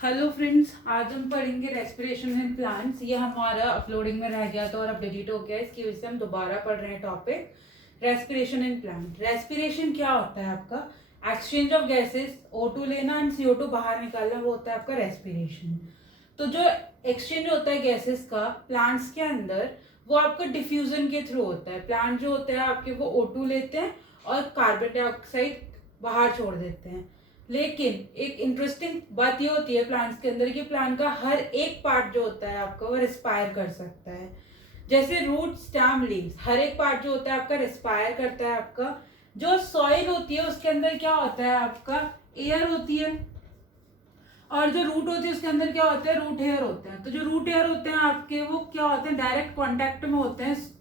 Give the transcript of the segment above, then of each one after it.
Hello friends, आज हम पढ़ेंगे रेस्पिरेशन इन प्लांट्स। ये हमारा अपलोडिंग में रह गया था और अब डिलीट हो गया, इसकी वजह से हम दोबारा पढ़ रहे हैं topic respiration in plant. Respiration क्या होता है आपका? एक्सचेंज ऑफ गैसेस, O2 लेना एंड CO2 बाहर निकालना, वो होता है आपका रेस्पिरेशन। तो जो एक्सचेंज होता है गैसेस का प्लांट्स के अंदर, वो आपका डिफ्यूजन के थ्रू होता है। प्लांट जो होते हैं आपके, वो O2 लेते हैं और कार्बन डाइऑक्साइड बाहर छोड़ देते हैं। लेकिन एक इंटरेस्टिंग बात ये होती है प्लांट्स के अंदर कि प्लांट का हर एक पार्ट जो होता है आपका, वो रिस्पायर कर सकता है। जैसे रूट, स्टेम, लीव्स, हर एक पार्ट जो होता है आपका रिस्पायर करता है। आपका जो सॉइल होती है उसके अंदर क्या होता है आपका, एयर होती है। और जो रूट होती है उसके अंदर क्या होता है, रूट हेयर होते हैं। तो जो रूट हेयर होते हैं आपके, वो क्या होते हैं, डायरेक्ट कॉन्टेक्ट में होते हैं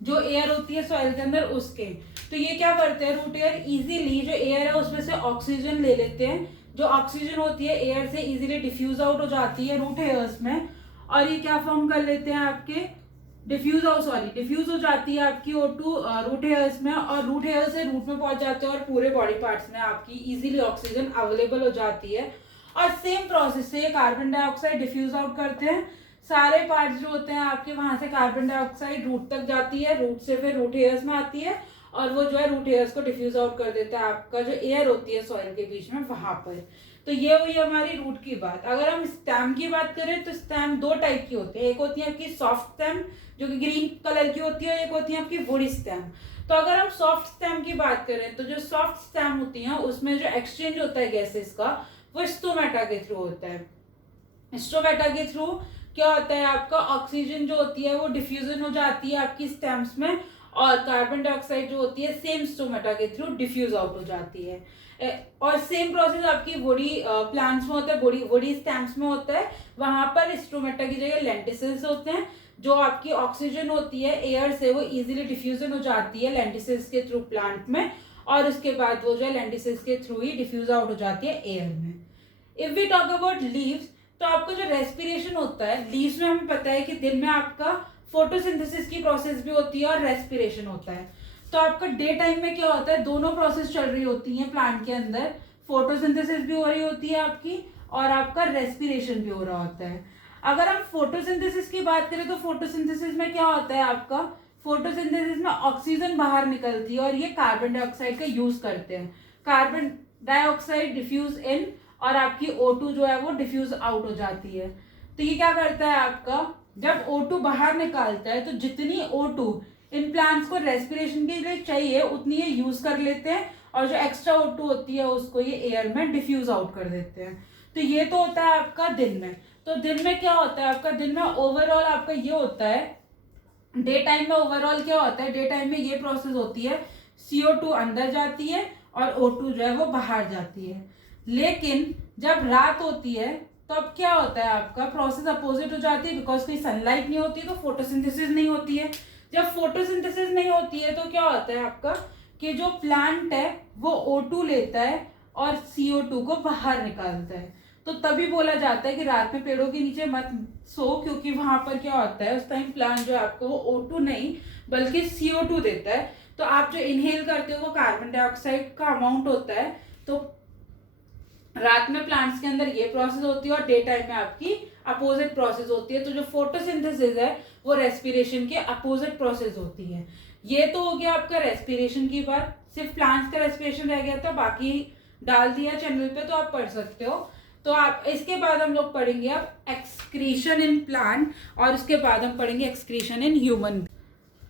जो एयर होती है सॉइल के अंदर उसके। तो ये क्या करते हैं, रूट एयर इजीली जो एयर है उसमें से ऑक्सीजन ले लेते हैं। जो ऑक्सीजन होती है एयर से इजीली डिफ्यूज आउट हो जाती है रूट हेयर्स में, और ये क्या फॉर्म कर लेते हैं आपके, डिफ्यूज हो जाती है आपकी O2 रूट हेयर्स में, और रूट हेयर से रूट में पहुंच जाते हैं और पूरे बॉडी पार्ट्स में आपकी इजीली ऑक्सीजन अवेलेबल हो जाती है। और सेम प्रोसेस से कार्बन डाइऑक्साइड डिफ्यूज आउट करते हैं। सारे पार्ट्स जो होते हैं आपके, वहां से कार्बन डाइऑक्साइड रूट तक जाती है, रूट से फिर रूट हेयर्स में आती है, और वो जो है रूट हेयर्स को डिफ्यूज आउट कर देता है आपका जो एयर होती है सॉइल के बीच में वहां पर। तो ये हुई हमारी रूट की बात। अगर हम स्टेम की बात करें तो स्टेम दो टाइप की होती है। एक होती है आपकी सॉफ्ट स्टेम जो कि ग्रीन कलर की होती है, एक होती है आपकी वुडी स्टेम। तो अगर हम सॉफ्ट स्टेम की बात करें तो जो सॉफ्ट स्टेम होती है उसमें जो एक्सचेंज होता है गैसेस का, वो स्टोमेटा के थ्रू होता है। स्टोमेटा के थ्रू क्या होता है आपका, ऑक्सीजन जो होती है वो डिफ्यूजन हो जाती है आपकी स्टेम्स में, और कार्बन डाइऑक्साइड जो होती है सेम स्टोमेटा के थ्रू डिफ्यूज आउट हो जाती है। और सेम प्रोसेस आपकी वुडी प्लांट्स में होता है, वुडी स्टेम्स में होता है। वहां पर स्टोमेटा की जगह लेंटिसिल्स होते हैं। जो आपकी ऑक्सीजन होती है एयर से, वो इजीली डिफ्यूजन हो जाती है लेंटिसिल्स के थ्रू प्लांट में, और उसके बाद वो जो है लेंटिसिल्स के थ्रू ही डिफ्यूज आउट हो जाती है एयर में। If we talk about leaves, तो आपका जो रेस्पिरेशन होता है लीव्स में, हमें पता है कि दिन में आपका फोटोसिंथेसिस की प्रोसेस भी होती है और रेस्पिरेशन होता है। तो आपका डे टाइम में क्या होता है, दोनों प्रोसेस चल रही होती हैं प्लांट के अंदर। फोटोसिंथेसिस भी हो रही होती है आपकी, और आपका रेस्पिरेशन भी हो रहा होता है। अगर हम फोटोसिंथेसिस की बात करें तो फोटोसिंथेसिस में क्या होता है आपका, फोटोसिंथेसिस में ऑक्सीजन बाहर निकलती है और ये कार्बन डाइऑक्साइड का यूज करते हैं। कार्बन डाइऑक्साइड डिफ्यूज इन, और आपकी O2 जो है वो डिफ्यूज आउट हो जाती है। तो ये क्या करता है आपका, जब O2 बाहर निकालता है तो जितनी O2 इन प्लांट्स को रेस्पिरेशन के लिए चाहिए उतनी ये यूज कर लेते हैं, और जो एक्स्ट्रा O2 होती है उसको ये एयर में डिफ्यूज आउट कर देते हैं। तो ये तो होता है आपका दिन में। तो दिन में क्या होता है आपका, दिन में ओवरऑल आपका ये होता है, डे टाइम में ओवरऑल क्या होता है, डे टाइम में ये प्रोसेस होती है, CO2 अंदर जाती है और O2 जो है वो बाहर जाती है। लेकिन जब रात होती है तो अब क्या होता है आपका, प्रोसेस अपोजिट हो जाती है, बिकॉज कोई सनलाइट नहीं होती है तो फोटोसिंथेसिस नहीं होती है। जब फोटोसिंथेसिस नहीं होती है तो क्या होता है आपका, कि जो प्लांट है वो O2 लेता है और CO2 को बाहर निकालता है। तो तभी बोला जाता है कि रात में पेड़ों के नीचे मत सो, क्योंकि वहां पर क्या होता है उस टाइम प्लांट जो है आपको वो O2 नहीं बल्कि CO2 देता है। तो आप जो इनहेल करते हो वो कार्बन डाइऑक्साइड का अमाउंट होता है। तो रात में प्लांट्स के अंदर ये प्रोसेस होती है और डे टाइम में आपकी अपोजिट प्रोसेस होती है। तो जो फोटोसिंथेसिस है वो रेस्पिरेशन के अपोजिट प्रोसेस होती है। ये तो हो गया आपका रेस्पिरेशन की बात। सिर्फ प्लांट्स का रेस्पिरेशन रह गया था, बाकी डाल दिया चैनल पे तो आप पढ़ सकते हो। तो आप इसके बाद हम लोग पढ़ेंगे अब एक्सक्रीशन इन प्लांट, और उसके बाद हम पढ़ेंगे एक्सक्रीशन इन ह्यूमन।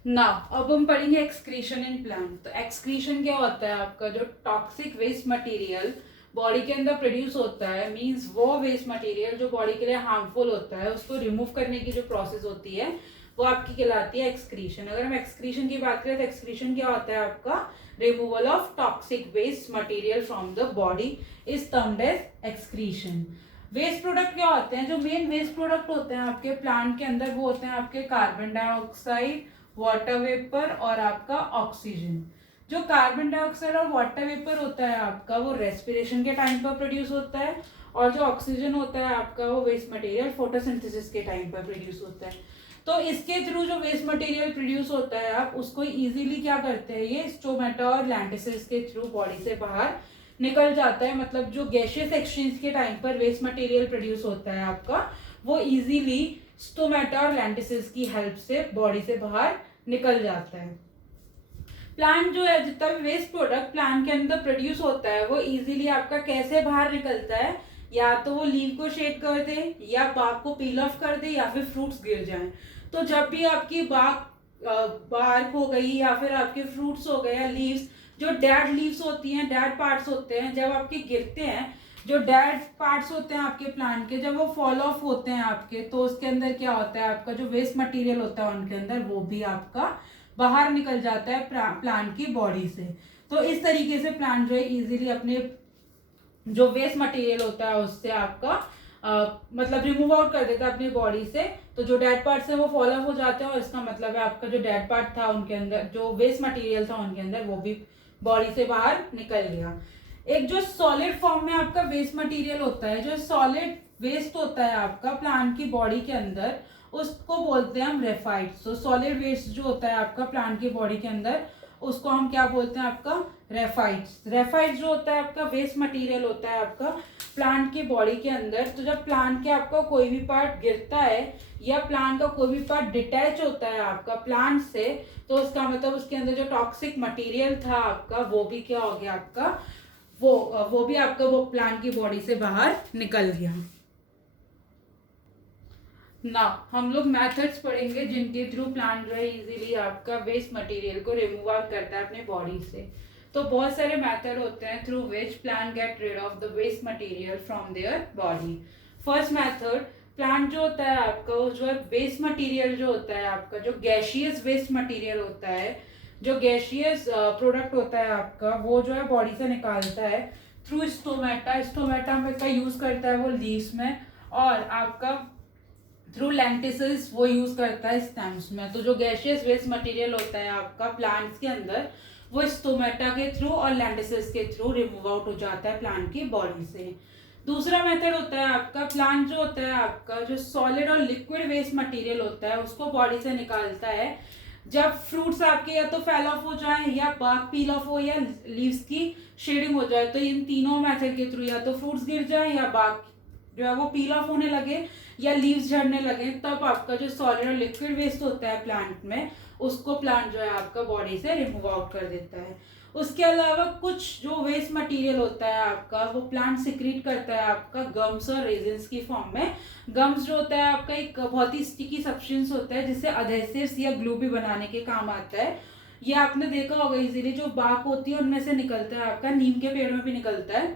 ना अब हम पढ़ेंगे एक्सक्रीशन इन प्लांट। तो एक्सक्रीशन क्या होता है आपका, जो टॉक्सिक वेस्ट मटेरियल बॉडी के अंदर प्रोड्यूस होता है, मींस वो वेस्ट मटेरियल जो बॉडी के लिए हार्मफुल होता है, उसको रिमूव करने की जो प्रोसेस होती है वो आपकी कहलाती है एक्सक्रीशन। अगर हम एक्सक्रीशन की बात करें तो एक्सक्रीशन क्या होता है आपका, removal of toxic waste material from the body is termed as excretion. Waste product क्या होते हैं, जो मेन वेस्ट प्रोडक्ट होते हैं आपके प्लांट के अंदर, वो होते हैं आपके कार्बन डाइऑक्साइड, वाटर वेपर और आपका ऑक्सीजन। जो कार्बन डाइऑक्साइड और वाटर वेपर होता है आपका, वो रेस्पिरेशन के टाइम पर प्रोड्यूस होता है, और जो ऑक्सीजन होता है आपका, वो वेस्ट मटेरियल फोटोसिंथेसिस के टाइम पर प्रोड्यूस होता है। तो इसके थ्रू जो वेस्ट मटेरियल प्रोड्यूस होता है, आप उसको इजीली क्या करते हैं, ये स्टोमेटा और लैंटिसिस के थ्रू बॉडी से बाहर निकल जाता है, मतलब जो गैशियस एक्सचेंज के टाइम पर वेस्ट मटेरियल प्रोड्यूस होता है आपका, वो इजीली स्टोमेटा और लैंटिसेस की हेल्प से बॉडी से बाहर निकल जाता है। प्लांट जो है, जितना भी वेस्ट प्रोडक्ट प्लांट के अंदर प्रोड्यूस होता है, वो इजीली आपका कैसे बाहर निकलता है, या तो वो लीव को शेड कर दे, या बाग को पील ऑफ कर दे, या फिर फ्रूट्स गिर जाएं। तो जब भी आपकी बार्क हो गई, या फिर आपके फ्रूट्स हो गए, या लीव्स, जो डेड लीव्स होती हैं, डेड पार्ट्स होते हैं, जब आपके गिरते हैं, जो डेड पार्ट्स होते हैं आपके प्लांट के, जब वो फॉल ऑफ होते हैं आपके, तो उसके अंदर क्या होता है, आपका जो वेस्ट मटेरियल होता है उनके अंदर, वो भी आपका बाहर निकल जाता है प्लांट की बॉडी से। तो इस तरीके से प्लांट जो है इजीली अपने जो वेस्ट मटेरियल होता है उससे आपका मतलब रिमूव आउट कर देता है अपनी बॉडी से। तो जो डेड पार्ट्स है वो फॉल ऑफ हो जाते हैं, और इसका मतलब है आपका जो डेड पार्ट था उनके अंदर, जो वेस्ट मटेरियल था उनके अंदर, वो भी बॉडी से बाहर निकल गया। एक जो सॉलिड फॉर्म में आपका वेस्ट मटेरियल होता है, जो सॉलिड वेस्ट होता है आपका प्लांट की बॉडी के अंदर, उसको बोलते हैं हम रेफाइट्स। तो सॉलिड वेस्ट जो होता है आपका प्लांट की बॉडी के अंदर, उसको हम क्या बोलते हैं, आपका रेफाइट्स। रेफाइट्स जो होता है आपका वेस्ट मटेरियल होता है आपका प्लांट की बॉडी के अंदर। तो जब प्लांट के आपका कोई भी पार्ट गिरता है, या प्लांट का कोई भी पार्ट डिटैच होता है आपका प्लांट से, तो उसका मतलब उसके अंदर जो टॉक्सिक मटेरियल था आपका, वो भी क्या हो गया आपका, वो भी आपका वो प्लांट की बॉडी से बाहर निकल गया। ना हम लोग मेथड्स पढ़ेंगे जिनके थ्रू प्लांट जो है इजीली आपका वेस्ट मटेरियल को रिमूव आउट करता है अपने बॉडी से। तो बहुत सारे मेथड होते हैं through which plant get rid of the waste material from their body. First method, plant जो होता है आपका, वो जो है वेस्ट मटेरियल जो होता है आपका, जो गैशियस वेस्ट मटेरियल होता है, जो गैशियस प्रोडक्ट होता है आपका, वो जो है बॉडी से निकालता है थ्रू स्टोमेटा। स्टोमेटा में का यूज करता है वो लीव्स में, और आपका थ्रू लैंटिसेस वो यूज करता है स्टेम्स में। तो जो गैशियस वेस्ट मटेरियल होता है आपका प्लांट्स के अंदर, वो स्टोमेटा के थ्रू और लैंटिसेस के थ्रू रिमूव आउट हो जाता है प्लांट की बॉडी से। दूसरा मेथड होता है आपका, प्लांट जो होता है आपका, जो सॉलिड और लिक्विड वेस्ट मटेरियल होता है उसको बॉडी से निकालता है जब फ्रूट्स आपके या तो फेल ऑफ हो जाए, या बार्क पील ऑफ हो, या लीव्स की शेडिंग हो जाए। तो इन तीनों मेथड के थ्रू या तो फ्रूट्स गिर जाए, या बार्क जो है वो पील ऑफ होने लगे, या लीव्स झड़ने लगे, तब आपका जो सॉलिड और लिक्विड वेस्ट होता है प्लांट में, उसको प्लांट जो है आपका बॉडी से रिमूव आउट कर देता है। उसके अलावा कुछ जो वेस्ट मटेरियल होता है आपका, वो प्लांट सिक्रीट करता है आपका गम्स और रेजिन्स की फॉर्म में। गम्स जो होता है आपका एक बहुत ही स्टिकी सब्सटेंस होता है, जिससे अधेसिव्स या ग्लू भी बनाने के काम आता है। ये आपने देखा होगा इजीली, जो बार्क होती है उनमें से निकलता है आपका, नीम के पेड़ में भी निकलता है।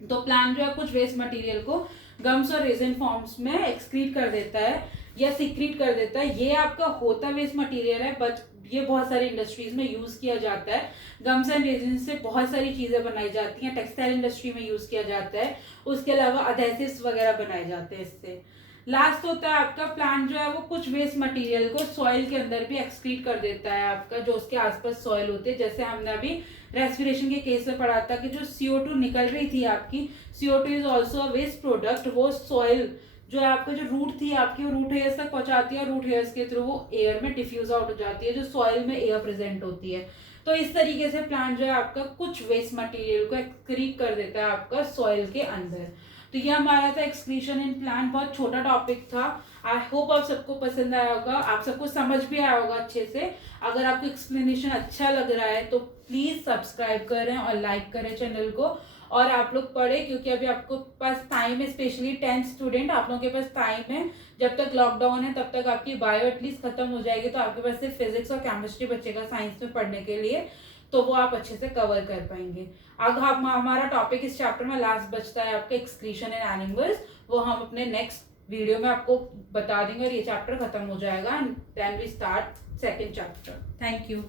तो प्लांट जो है कुछ वेस्ट मटेरियल को गम्स और रेजिन फॉर्म्स में एक्सक्रीट कर देता है या सिक्रीट कर देता है। ये आपका होता वेस्ट मटेरियल है, बट ये बहुत सारी इंडस्ट्रीज में यूज किया जाता है। गम्स एंड रेजिन से बहुत सारी चीजें बनाई जाती हैं, टेक्सटाइल इंडस्ट्री में यूज किया जाता है। उसके अलावा अधेसिव्स वगैरह बनाए जाते हैं इससे। लास्ट होता है आपका, प्लांट जो है वो कुछ वेस्ट मटेरियल को सॉइल के अंदर भी एक्सक्रीट कर देता है आपका, जो उसके आसपास सॉइल होते हैं। जैसे हमने अभी रेस्पिरेशन के केस में पढ़ा था कि जो CO2 निकल रही थी आपकी, CO2 is also a waste product, वो सॉइल जो है आपका, जो रूट थी आपकी, वो रूट हेयर्स तक पहुंचाती है, और रूट हेयर्स के थ्रू वो एयर में डिफ्यूज आउट हो जाती है, जो सॉइल में एयर प्रेजेंट होती है। तो इस तरीके से प्लांट जो है आपका कुछ वेस्ट मटेरियल को एक्सक्रीट कर देता है आपका सॉइल के अंदर। तो ये हमारा था एक्सक्रीशन इन प्लांट, बहुत छोटा टॉपिक था। आई होप आप सबको पसंद आया होगा, आप सबको समझ भी आया होगा अच्छे से। अगर आपको एक्सप्लेनेशन अच्छा लग रहा है तो प्लीज सब्सक्राइब करें और लाइक करें चैनल को, और आप लोग पढ़ें, क्योंकि अभी आपको पास टाइम है, स्पेशली 10th स्टूडेंट, आप लोगों के पास टाइम है। जब तक लॉकडाउन है तब तक आपकी बायो एटलीस्ट खत्म हो जाएगी, तो आपके पास सिर्फ फिजिक्स और केमिस्ट्री बचेगा साइंस में पढ़ने के लिए, तो वो आप अच्छे से कवर कर पाएंगे। अब हमारा टॉपिक इस चैप्टर में लास्ट बचता है आपका एक्सक्रीशन इन एनिमल्स, वो हम अपने नेक्स्ट वीडियो में आपको बता देंगे, और ये चैप्टर खत्म हो जाएगा, then we start second chapter. Thank you.